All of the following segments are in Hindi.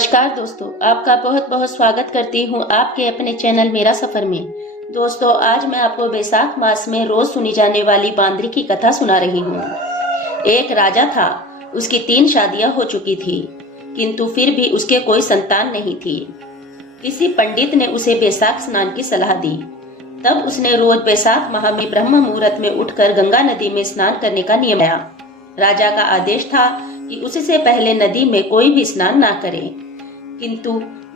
नमस्कार दोस्तों, आपका बहुत बहुत स्वागत करती हूँ आपके अपने चैनल मेरा सफर में। दोस्तों, आज मैं आपको बैसाख मास में रोज सुनी जाने वाली बांदरी की कथा सुना रही हूँ। एक राजा था, उसकी 3 शादियां हो चुकी थी, किंतु फिर भी उसके कोई संतान नहीं थी। किसी पंडित ने उसे बैसाख स्नान की सलाह दी। तब उसने रोज बैसाख माह में ब्रह्म मुहूर्त में उठकर गंगा नदी में स्नान करने का नियम बनाया। राजा का आदेश था कि उससे पहले नदी में कोई भी स्नान ना करे, किंतु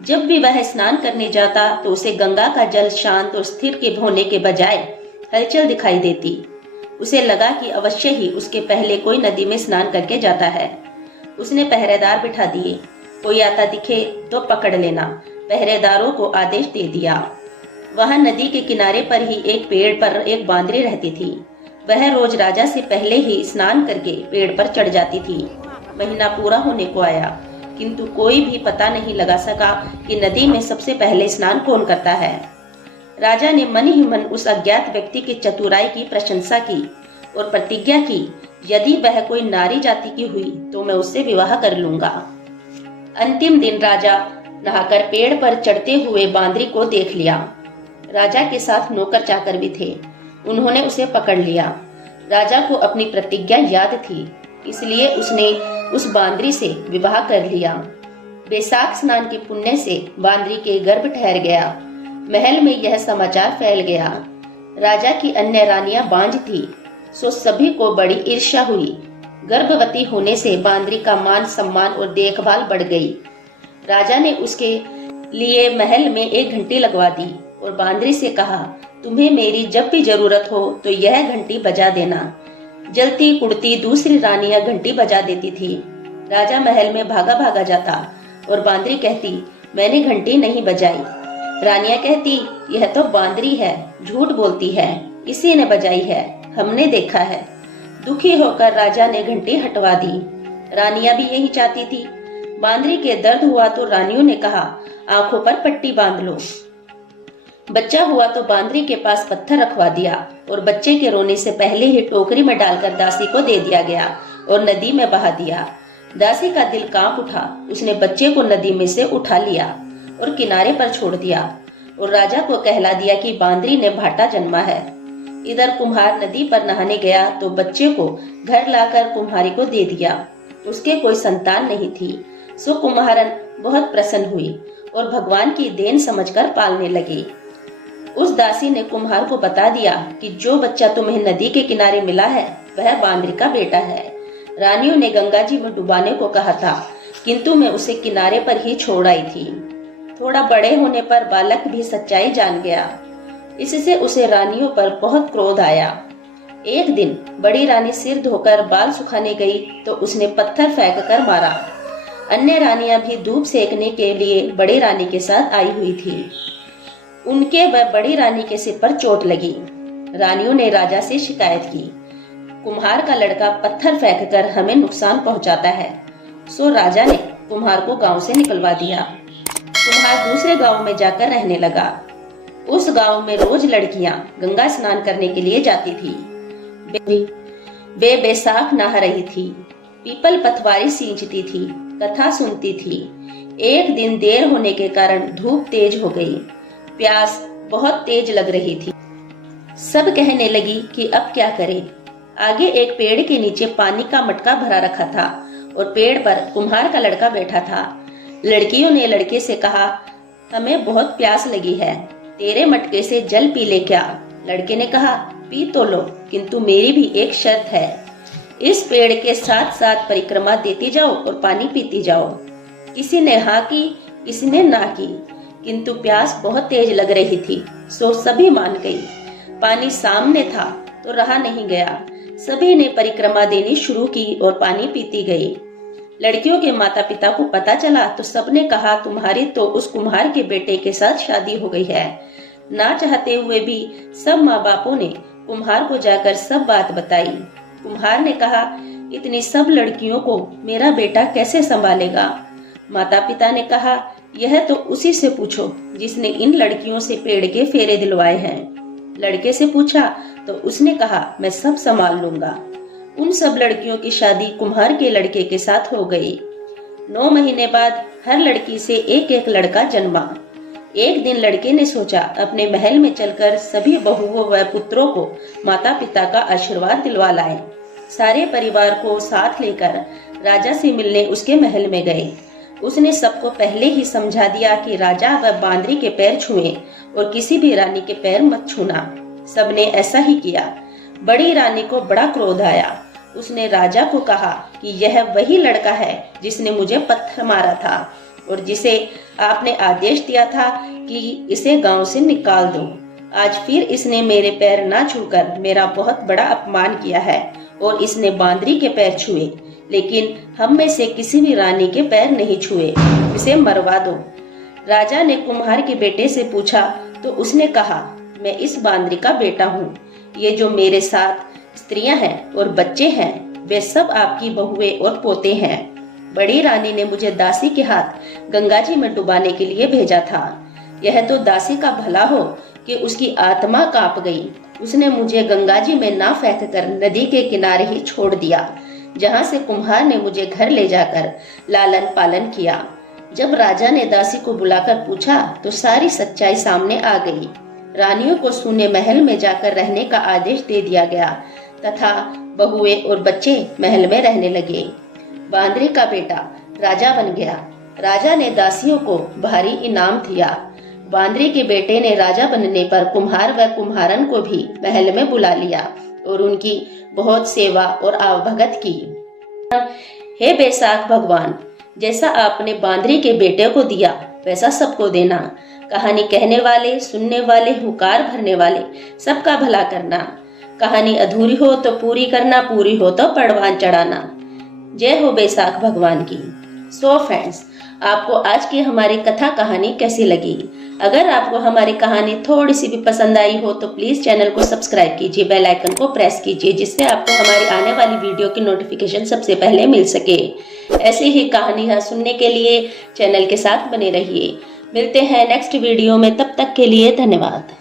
जब भी वह स्नान करने जाता तो उसे गंगा का जल शांत और स्थिर के होने के बजाय हलचल दिखाई देती। उसे लगा कि अवश्य ही उसके पहले कोई नदी में स्नान करके जाता है। उसने पहरेदार बिठा दिए, कोई आता दिखे तो पकड़ लेना। पहरेदारों को आदेश दे दिया। वहां नदी के किनारे पर ही एक पेड़ पर एक बांदरी रहती थी। वह रोज राजा से पहले ही स्नान करके पेड़ पर चढ़ जाती थी। महीना पूरा होने को आया, किंतु कोई भी पता नहीं लगा सका कि नदी में सबसे पहले स्नान कौन करता है। राजा ने मन ही मन उस अज्ञात व्यक्ति की चतुराई की प्रशंसा की और प्रतिज्ञा की, यदि वह कोई नारी जाति की हुई तो मैं उससे विवाह कर लूंगा। अंतिम दिन राजा नहाकर पेड़ पर चढ़ते हुए बांदरी को देख लिया। राजा के साथ नौकर चाकर भी थे। उन्होंने उसे पकड़ लिया। राजा को अपनी प्रतिज्ञा याद थी, इसलिए उसने उस बांदरी से विवाह कर लिया। बैसाख स्नान के पुण्य से बांदरी के गर्भ ठहर गया। महल में यह समाचार फैल गया। राजा की अन्य रानियां बांझ थी, सो सभी को बड़ी ईर्ष्या हुई। गर्भवती होने से बांदरी का मान सम्मान और देखभाल बढ़ गई। राजा ने उसके लिए महल में एक घंटी लगवा दी और बांदरी से कहा, तुम्हें मेरी जब भी जरूरत हो तो यह घंटी बजा देना। जलती कुड़ती दूसरी रानियां घंटी बजा देती थी। राजा महल में भागा भागा जाता और बांदरी कहती, मैंने घंटी नहीं बजाई। रानियां कहती, यह तो बांदरी है, झूठ बोलती है, इसी ने बजाई है, हमने देखा है। दुखी होकर राजा ने घंटी हटवा दी। रानियां भी यही चाहती थी। बांदरी के दर्द हुआ तो रानियों ने कहा, आंखों पर पट्टी बांध लो। बच्चा हुआ तो बांदरी के पास पत्थर रखवा दिया और बच्चे के रोने से पहले ही टोकरी में डालकर दासी को दे दिया गया और नदी में बहा दिया। दासी का दिल कांप उठा। उसने बच्चे को नदी में से उठा लिया और किनारे पर छोड़ दिया और राजा को कहला दिया कि बांदरी ने भाटा जन्मा है। इधर कुम्हार नदी पर नहाने गया तो बच्चे को घर लाकर कुम्हारी को दे दिया। उसके कोई संतान नहीं थी, सो कुम्हारन बहुत प्रसन्न हुई और भगवान की देन समझकर पालने लगी। उस दासी ने कुम्हार को बता दिया कि जो बच्चा तुम्हें नदी के किनारे मिला है वह बांदरी का बेटा है। रानियों ने गंगा जी में डुबाने को कहा था, किंतु मैं उसे किनारे पर ही छोड़ आई थी। थोड़ा बड़े होने पर बालक भी सच्चाई जान गया। इससे उसे रानियों पर बहुत क्रोध आया। एक दिन बड़ी रानी सिर धोकर बाल सुखाने गई तो उसने पत्थर फेंक कर मारा। अन्य रानियां भी धूप सेकने के लिए बड़ी रानी के साथ आई हुई थी। उनके व बड़ी रानी के सिर पर चोट लगी। रानियों ने राजा से शिकायत की, कुम्हार का लड़का पत्थर फेंककर हमें नुकसान पहुंचाता है। सो राजा ने कुम्हार को गांव से निकलवा दिया। कुम्हार दूसरे गांव में जाकर रहने लगा। उस गांव में रोज लड़कियां गंगा स्नान करने के लिए जाती थी। वे बैसाख नहा रही थी, पीपल पथवारी सींचती थी, कथा सुनती थी। एक दिन देर होने के कारण धूप तेज हो गई। प्यास बहुत तेज लग रही थी। सब कहने लगी कि अब क्या करें। आगे एक पेड़ के नीचे पानी का मटका भरा रखा था और पेड़ पर कुम्हार का लड़का बैठा था। लड़कियों ने लड़के से कहा, हमें बहुत प्यास लगी है, तेरे मटके से जल पी ले क्या। लड़के ने कहा, पी तो लो, किंतु मेरी भी एक शर्त है। इस पेड़ के साथ साथ परिक्रमा देती जाओ और पानी पीती जाओ। किसी ने हाँ की, किसी ने ना की, किंतु प्यास बहुत तेज लग रही थी, सो सभी मान गई। पानी सामने था तो रहा नहीं गया। सभी ने परिक्रमा देनी शुरू की और पानी पीती गई। लड़कियों के माता पिता को पता चला तो सबने कहा, तुम्हारी तो उस कुम्हार के बेटे के साथ शादी हो गई है। ना चाहते हुए भी सब माँ बापों ने कुम्हार को जाकर सब बात बताई। कुम्हार ने कहा, इतनी सब लड़कियों को मेरा बेटा कैसे संभालेगा। माता पिता ने कहा, यह तो उसी से पूछो जिसने इन लड़कियों से पेड़ के फेरे दिलवाए हैं। लड़के से पूछा तो उसने कहा, मैं सब संभाल लूंगा। उन सब लड़कियों की शादी कुम्हार के लड़के के साथ हो गई। 9 महीने बाद हर लड़की से एक एक लड़का जन्मा। एक दिन लड़के ने सोचा अपने महल में चलकर सभी बहुओं व पुत्रों को माता पिता का आशीर्वाद दिलवा लाए। सारे परिवार को साथ लेकर राजा से मिलने उसके महल में गए। उसने सबको पहले ही समझा दिया कि राजा व बांदरी के पैर छुएं और किसी भी रानी के पैर मत छूना। सबने ऐसा ही किया। बड़ी रानी को बड़ा क्रोध आया। उसने राजा को कहा कि यह वही लड़का है जिसने मुझे पत्थर मारा था और जिसे आपने आदेश दिया था कि इसे गांव से निकाल दो। आज फिर इसने मेरे पैर ना छूकर मेरा बहुत बड़ा अपमान किया है और इसने बांदरी के पैर छुए, लेकिन हम में से किसी भी रानी के पैर नहीं छुए। इसे मरवा दो। राजा ने कुम्हार के बेटे से पूछा तो उसने कहा, मैं इस बांदरी का बेटा हूँ। ये जो मेरे साथ स्त्रियां हैं और बच्चे हैं वे सब आपकी बहुएं और पोते हैं। बड़ी रानी ने मुझे दासी के हाथ गंगा जी में डुबाने के लिए भेजा था। यह तो दासी का भला हो कि उसकी आत्मा कांप गई। उसने मुझे गंगा जी में ना फेंककर नदी के किनारे ही छोड़ दिया, जहाँ से कुम्हार ने मुझे घर ले जाकर लालन पालन किया। जब राजा ने दासी को बुलाकर पूछा तो सारी सच्चाई सामने आ गई। रानियों को सूने महल में जाकर रहने का आदेश दे दिया गया तथा बहुएं और बच्चे महल में रहने लगे। बांदरी का बेटा राजा बन गया। राजा ने दासियों को भारी इनाम दिया। बांदरी के बेटे ने राजा बनने पर कुम्हार व कुम्हारन को भी महल में बुला लिया और उनकी बहुत सेवा और आवभगत की। हे बैसाख भगवान, जैसा आपने बांदरी के बेटे को दिया वैसा सबको देना। कहानी कहने वाले, सुनने वाले, हुकार भरने वाले सबका भला करना। कहानी अधूरी हो तो पूरी करना, पूरी हो तो परवान चढ़ाना। जय हो बैसाख भगवान की। सो फ्रेंड्स, आपको आज की हमारी कथा कहानी कैसी लगी? अगर आपको हमारी कहानी थोड़ी सी भी पसंद आई हो तो प्लीज चैनल को सब्सक्राइब कीजिए, बेल आइकन को प्रेस कीजिए, जिससे आपको हमारी आने वाली वीडियो की नोटिफिकेशन सबसे पहले मिल सके। ऐसी ही कहानियां सुनने के लिए चैनल के साथ बने रहिए। मिलते हैं नेक्स्ट वीडियो में, तब तक के लिए धन्यवाद।